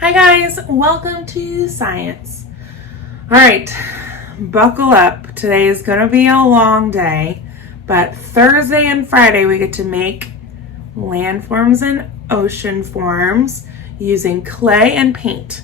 Hi guys, welcome to science. All right, buckle up. Today is going to be a long day, but Thursday and Friday we get to make landforms and ocean forms using clay and paint.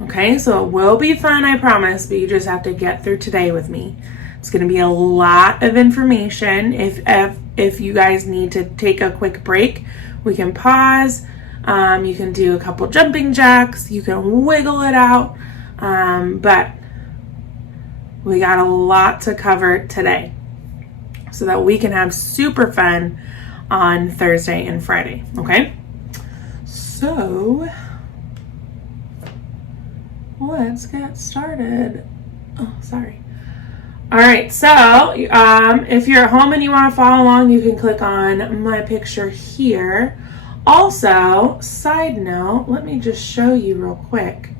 Okay, so it will be fun, I promise, but you just have to get through today with me. It's going to be a lot of information. If you guys need to take a quick break, we can pause. You can do a couple jumping jacks. You can wiggle it out. But we got a lot to cover today so that we can have super fun on Thursday and Friday. Okay? So let's get started. Oh, sorry. All right, so if you're at home and you want to follow along, you can click on my picture here. Also, side note, let me just show you real quick.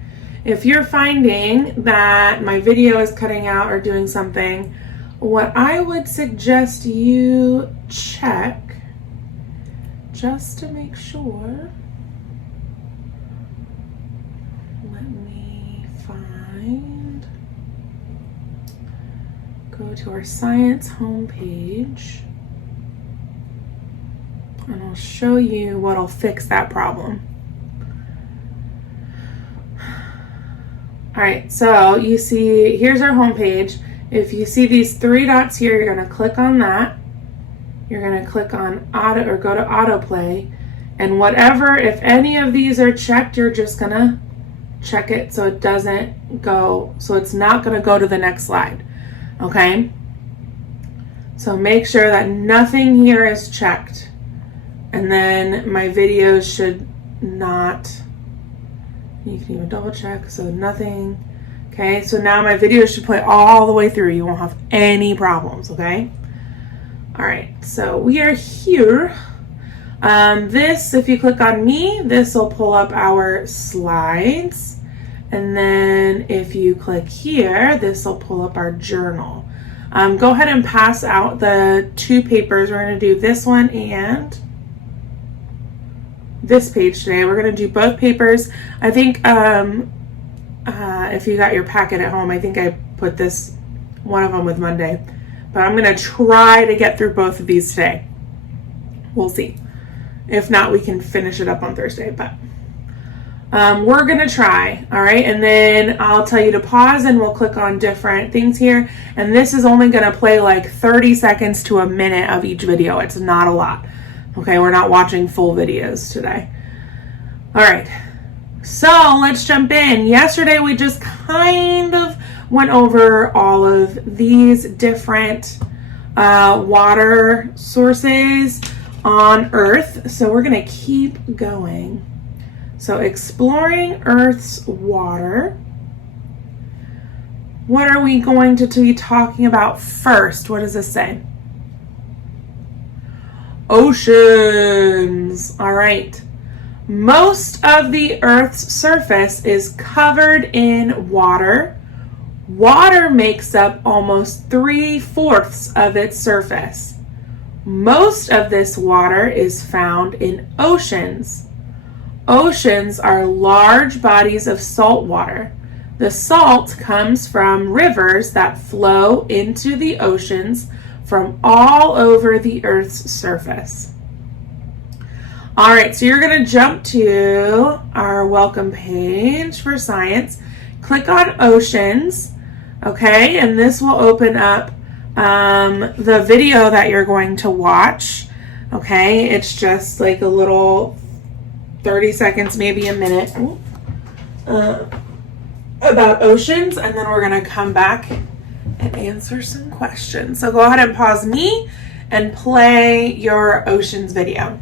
If you're finding that my video is cutting out or doing something, what I would suggest you check, just to make sure, let me find, go to our science homepage. And I'll show you what'll fix that problem. All right, so you see, here's our home page. If you see these three dots here, you're gonna click on that. You're gonna click on auto or go to autoplay. And whatever, if any of these are checked, you're just gonna check it so it doesn't go, so it's not gonna go to the next slide, okay? So make sure that nothing here is checked. And then my videos should not, you can even double check, so nothing. Okay, so now my videos should play all the way through. You won't have any problems, okay? All right, so we are here. This, if you click on me, this will pull up our slides. And then if you click here, this will pull up our journal. Go ahead and pass out the two papers. We're gonna do this one and this page today. We're going to do both papers. I think if you got your packet at home, I think I put this, one of them with Monday. But I'm going to try to get through both of these today. We'll see. If not, we can finish it up on Thursday. But we're going to try, all right? And then I'll tell you to pause and we'll click on different things here. And this is only going to play like 30 seconds to a minute of each video. It's not a lot. Okay, we're not watching full videos today. All right, so let's jump in. Yesterday, we just kind of went over all of these different water sources on Earth. So we're gonna keep going. So exploring Earth's water. What are we going to be talking about first? What does this say? Oceans. All right. Most of the Earth's surface is covered in water. Water makes up almost 3/4 of its surface. Most of this water is found in oceans. Oceans are large bodies of salt water. The salt comes from rivers that flow into the oceans from all over the Earth's surface. All right, so you're going to jump to our welcome page for science. Click on oceans, okay, and this will open up the video that you're going to watch, okay? It's just like a little 30 seconds, maybe a minute, about oceans, and then we're going to come back and answer some questions. So go ahead and pause me and play your oceans video.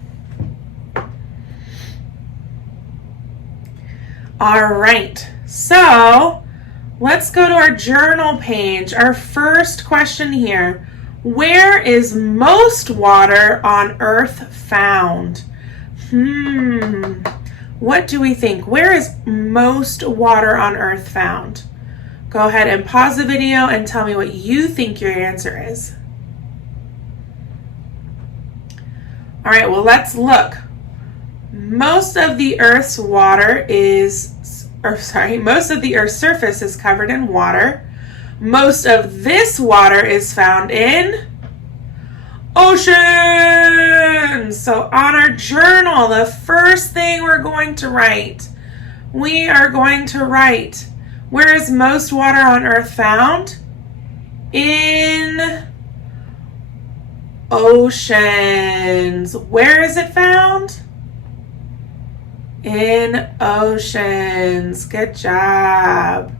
All right, so let's go to our journal page. Our first question here, where is most water on Earth found? What do we think? Where is most water on Earth found? Go ahead and pause the video and tell me what you think your answer is. All right, well, let's look. most of the Earth's water is, most of the Earth's surface is covered in water. Most of this water is found in oceans. So on our journal, the first thing we're going to write, we are going to write, where is most water on Earth found? In oceans. Where is it found? In oceans. Good job.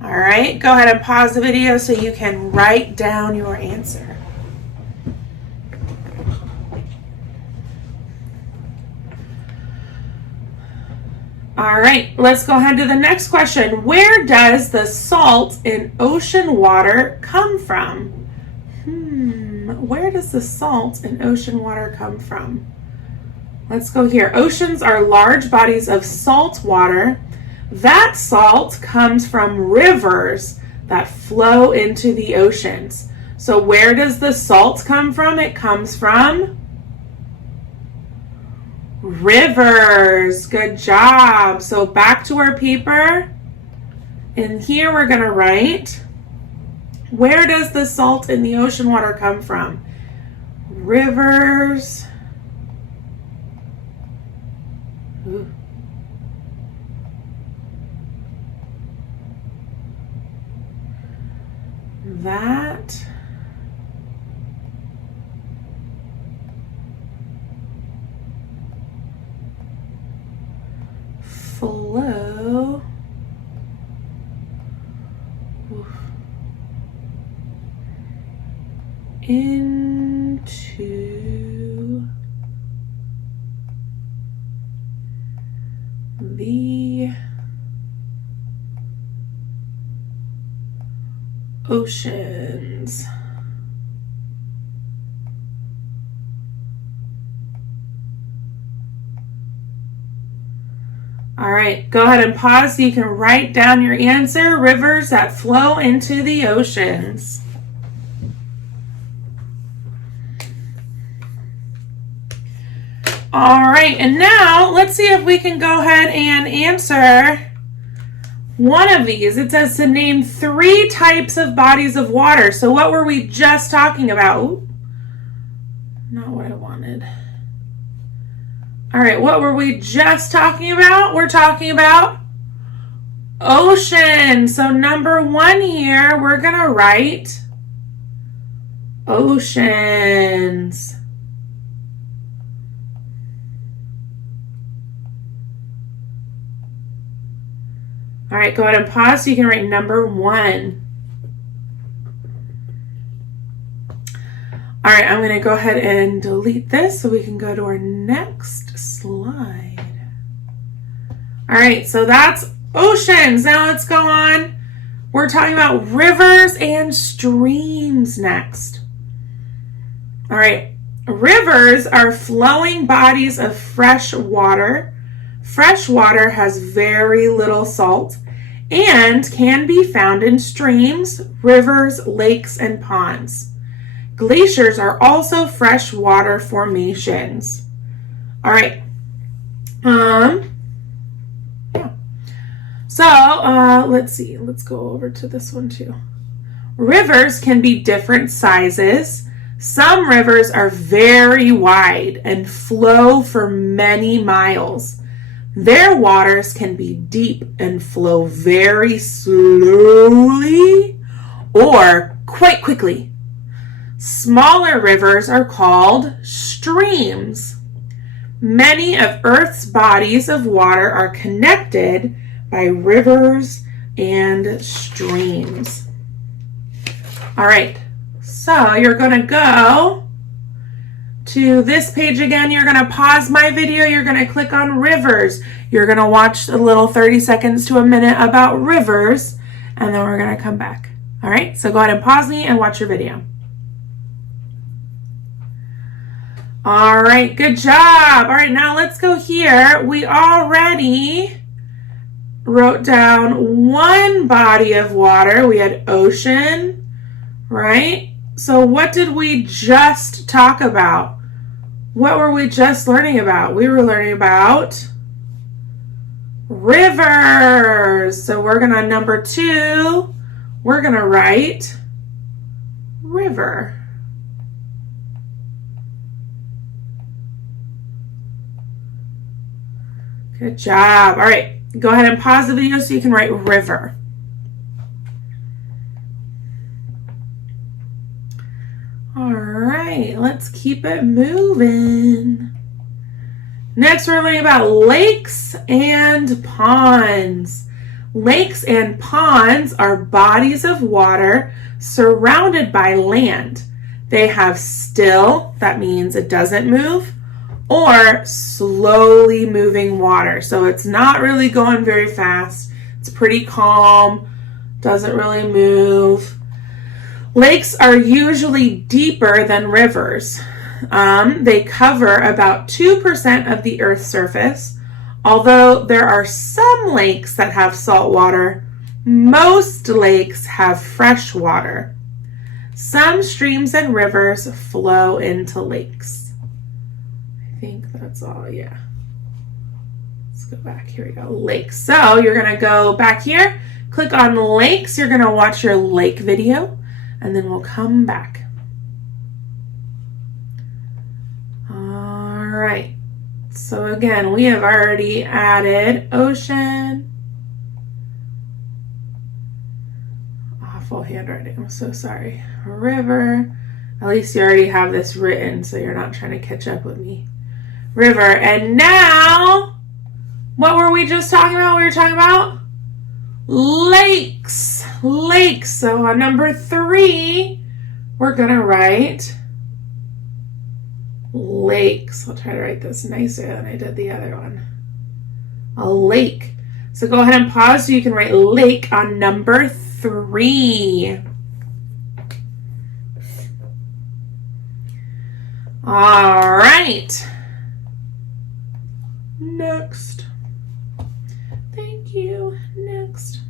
All right, go ahead and pause the video so you can write down your answer. All right, let's go ahead to the next question. Where does the salt in ocean water come from? Where does the salt in ocean water come from? Let's go here. Oceans are large bodies of salt water. That salt comes from rivers that flow into the oceans. So where does the salt come from? It comes from rivers. Good job. So back to our paper. And here we're going to write, where does the salt in the ocean water come from? Rivers. Ooh. That flow into the oceans. All right, go ahead and pause so you can write down your answer. Rivers that flow into the oceans. All right, and now let's see if we can go ahead and answer one of these. It says to name 3 types of bodies of water. So what were we just talking about? Ooh, not what I wanted. All right, what were we just talking about? We're talking about ocean. So number 1 here, we're going to write oceans. All right, go ahead and pause so you can write number 1. All right, I'm going to go ahead and delete this so we can go to our next slide. All right, so that's oceans. Now let's go on. We're talking about rivers and streams next. All right, rivers are flowing bodies of fresh water. Fresh water has very little salt and can be found in streams, rivers, lakes, and ponds. Glaciers are also freshwater formations. All right. Yeah. So let's see. Let's go over to this one too. Rivers can be different sizes. Some rivers are very wide and flow for many miles. Their waters can be deep and flow very slowly or quite quickly. Smaller rivers are called streams. Many of Earth's bodies of water are connected by rivers and streams. All right, so you're going to go to this page again. You're going to pause my video. You're going to click on rivers. You're going to watch a little 30 seconds to a minute about rivers, and then we're going to come back. All right, so go ahead and pause me and watch your video. All right, good job. All right, now let's go here. We already wrote down one body of water. We had ocean, right? So what did we just talk about? What were we just learning about? We were learning about rivers. So we're going to, number 2, we're going to write river. Good job. All right, go ahead and pause the video so you can write river. All right, let's keep it moving. Next, we're learning about lakes and ponds. Lakes and ponds are bodies of water surrounded by land. They have still, that means it doesn't move, or slowly moving water. So it's not really going very fast. It's pretty calm, doesn't really move. Lakes are usually deeper than rivers. They cover about 2% of the Earth's surface. Although there are some lakes that have salt water, most lakes have fresh water. Some streams and rivers flow into lakes. I think that's all, yeah. Let's go back, here we go, lakes. So you're gonna go back here, click on lakes, you're gonna watch your lake video, and then we'll come back. All right, so again, we have already added ocean. Awful handwriting, I'm so sorry. River, at least you already have this written, so you're not trying to catch up with me. River, and now, what were we just talking about? We were talking about lakes. Lakes. So on number 3, we're going to write lakes. I'll try to write this nicer than I did the other one. A lake. So go ahead and pause so you can write lake on number 3. All right. Next. Thank you. Next.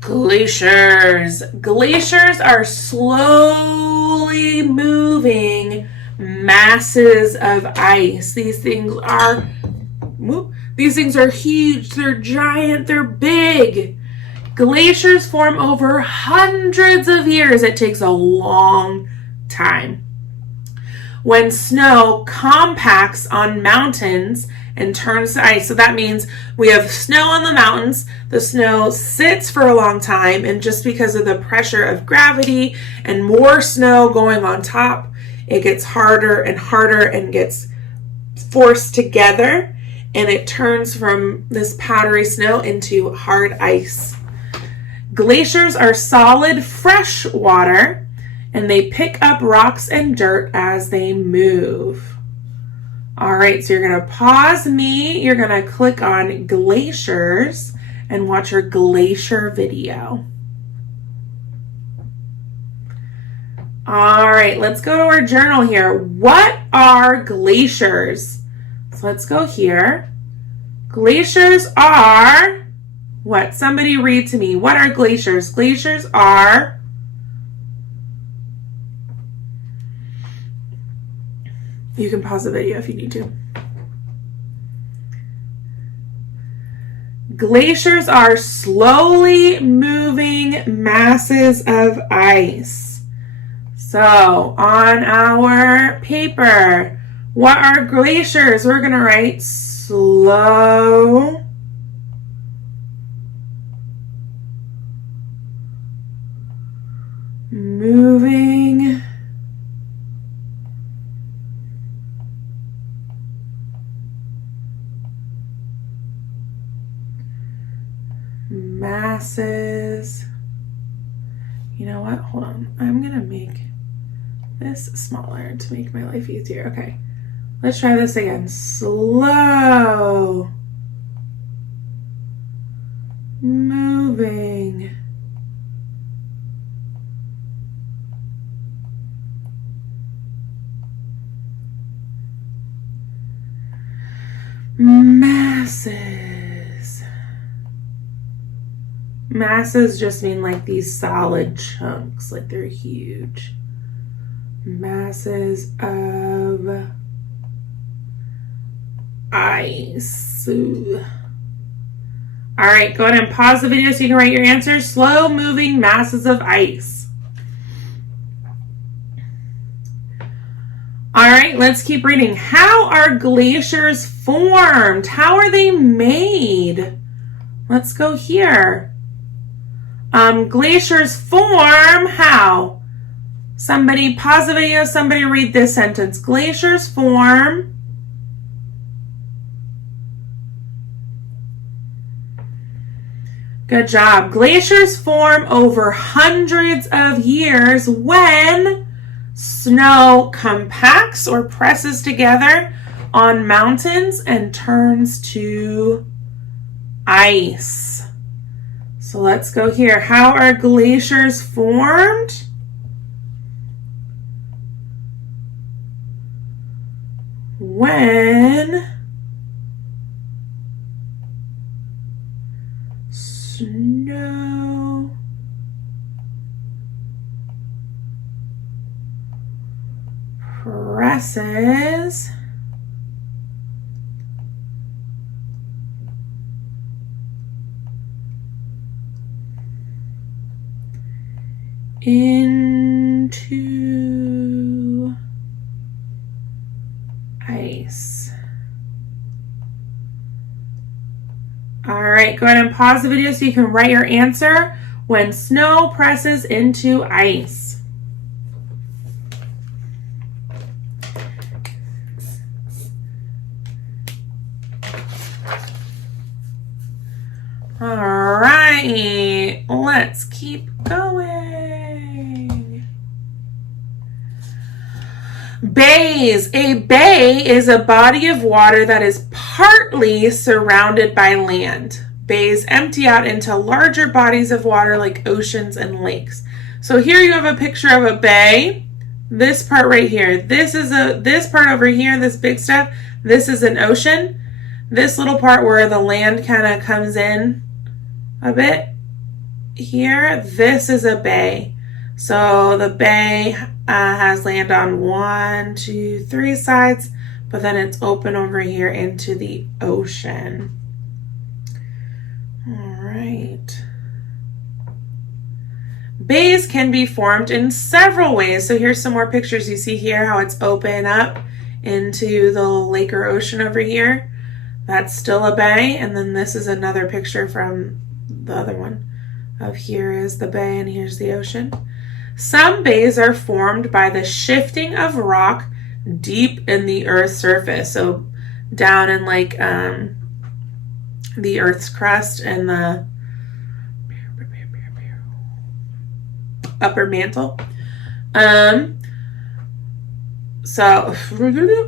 Glaciers. Glaciers are slowly moving masses of ice. These things are huge. They're giant. They're big. Glaciers form over hundreds of years. It takes a long time. When snow compacts on mountains and turns to ice. So that means we have snow on the mountains. The snow sits for a long time, and just because of the pressure of gravity and more snow going on top, it gets harder and harder and gets forced together, and it turns from this powdery snow into hard ice. Glaciers are solid fresh water, and they pick up rocks and dirt as they move. All right, so you're gonna pause me, you're gonna click on glaciers and watch your glacier video. All right, let's go to our journal here. What are glaciers? So let's go here. Glaciers are what? Somebody read to me. What are glaciers? Glaciers are... You can pause the video if you need to. Glaciers are slowly moving masses of ice. So on our paper, what are glaciers? We're going to write slow moving masses. You know what? Hold on. I'm going to make this smaller to make my life easier. Okay. Let's try this again. Slow moving masses. Masses just mean like these solid chunks, like they're huge. masses of ice. Ooh. All right, go ahead and pause the video so you can write your answers. Slow moving masses of ice. All right, let's keep reading. How are glaciers formed? How are they made? Let's go here. Glaciers form how? Somebody pause the video, somebody read this sentence. Glaciers form. Good job. Glaciers form over hundreds of years when snow compacts or presses together on mountains and turns to ice. So let's go here. How are glaciers formed? When snow presses into ice. All right, go ahead and pause the video so you can write your answer. When snow presses into ice. All right, let's keep going. Bays. A bay is a body of water that is partly surrounded by land. Bays empty out into larger bodies of water like oceans and lakes. So here you have a picture of a bay. This part right here. This part over here, this big stuff, this is an ocean. This little part where the land kind of comes in a bit here, this is a bay. So the bay has land on 1, 2, 3 sides, but then it's open over here into the ocean. All right. Bays can be formed in several ways. So here's some more pictures. You see here how it's open up into the lake or ocean over here. That's still a bay. And then this is another picture from the other one. Of here is the bay and here's the ocean. Some bays are formed by the shifting of rock deep in the Earth's surface. So down in like the Earth's crust and the upper mantle. So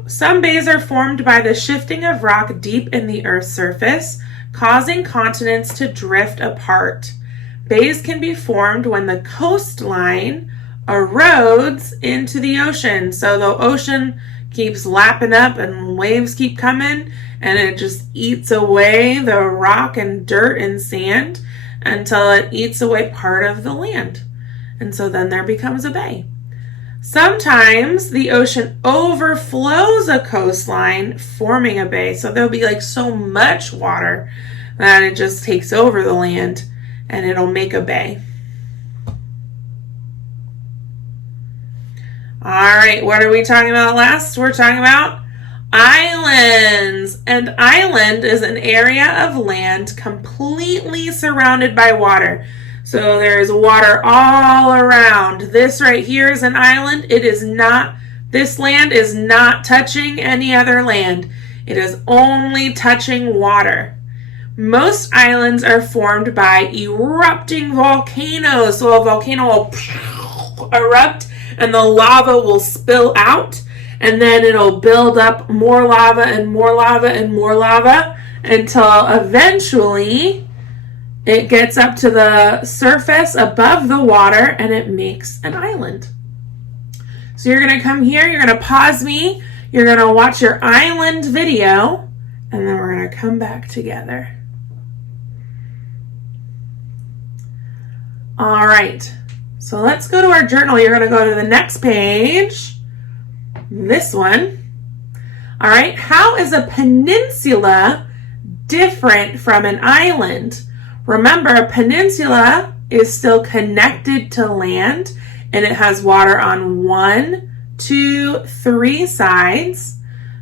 some bays are formed by the shifting of rock deep in the Earth's surface, causing continents to drift apart. Bays can be formed when the coastline erodes into the ocean. So the ocean keeps lapping up and waves keep coming and it just eats away the rock and dirt and sand until it eats away part of the land. And so then there becomes a bay. Sometimes the ocean overflows a coastline, forming a bay. So there'll be like so much water that it just takes over the land and it'll make a bay. All right, what are we talking about last? We're talking about islands. An island is an area of land completely surrounded by water. So there's water all around. This right here is an island. This land is not touching any other land. It is only touching water. Most islands are formed by erupting volcanoes. So a volcano will erupt and the lava will spill out and then it'll build up more lava and more lava and more lava until eventually it gets up to the surface above the water and it makes an island. So you're going to come here, you're going to pause me, you're going to watch your island video, and then we're going to come back together. All right, So let's go to our journal. You're going to go to the next page. This one. All right. How is a peninsula different from an island? Remember, a peninsula is still connected to land, and it has water on 1, 2, 3 sides.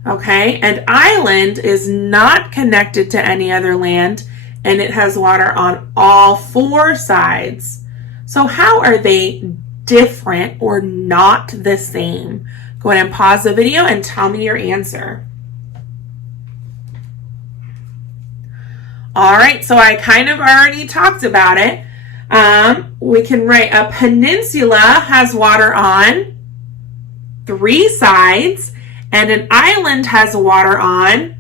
Okay. An island is not connected to any other land, and it has water on all 4 sides. So how are they different or not the same? Go ahead and pause the video and tell me your answer. All right, so I kind of already talked about it. We can write a peninsula has water on 3 sides, and an island has water on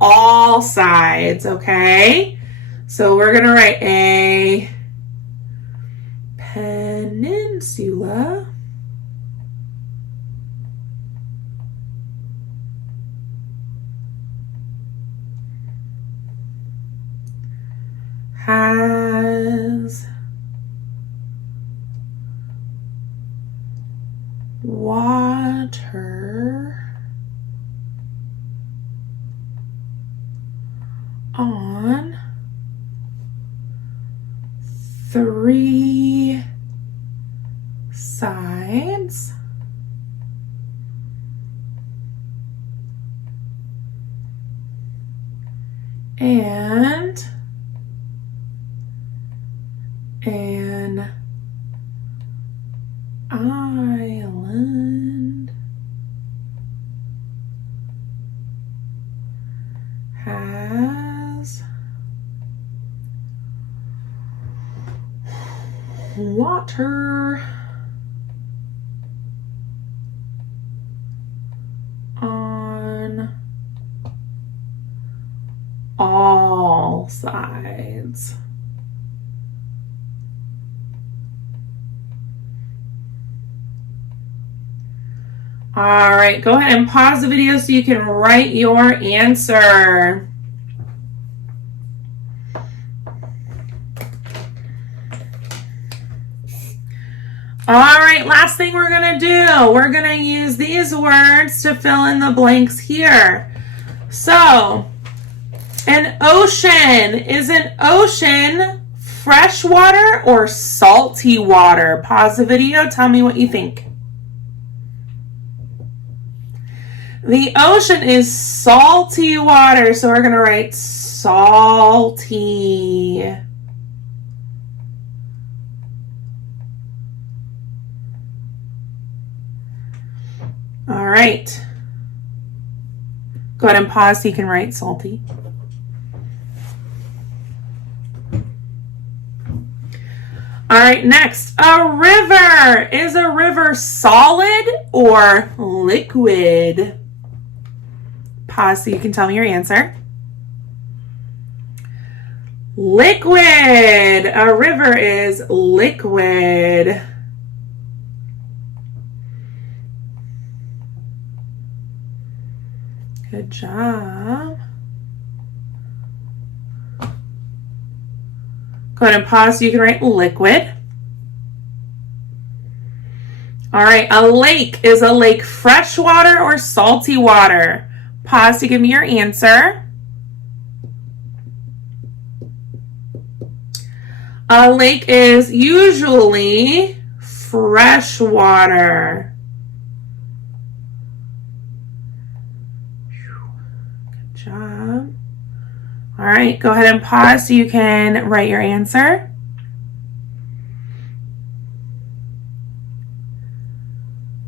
all sides, okay? So we're going to write a peninsula has water on 3 sides and an island has water on all sides. All right, go ahead and pause the video so you can write your answer. All right, last thing we're going to do, we're going to use these words to fill in the blanks here. So, an ocean. Is an ocean fresh water or salty water? Pause the video, tell me what you think. The ocean is salty water, so we're going to write salty. All right. Go ahead and pause so you can write salty. All right, next, a river. Is a river solid or liquid? Pause so you can tell me your answer. Liquid. A river is liquid. Good job. Go ahead and pause so you can write liquid. All right, a lake. Is a lake fresh water or salty water? Pause to give me your answer. A lake is usually fresh water. Good job. All right, go ahead and pause so you can write your answer.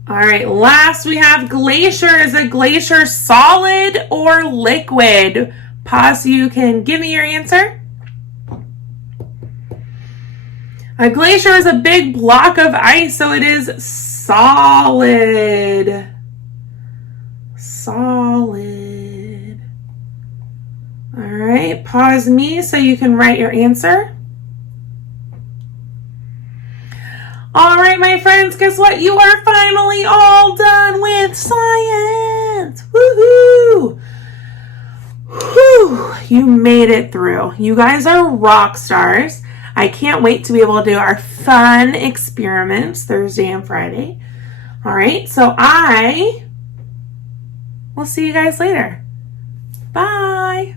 All right, last we have glacier. Is a glacier solid or liquid? Pause so you can give me your answer. A glacier is a big block of ice, so it is solid. Solid. All right, pause me so you can write your answer. All right, my friends, guess what? You are finally all done with science. Woohoo! Whew, you made it through. You guys are rock stars. I can't wait to be able to do our fun experiments Thursday and Friday. All right, so I will see you guys later. Bye.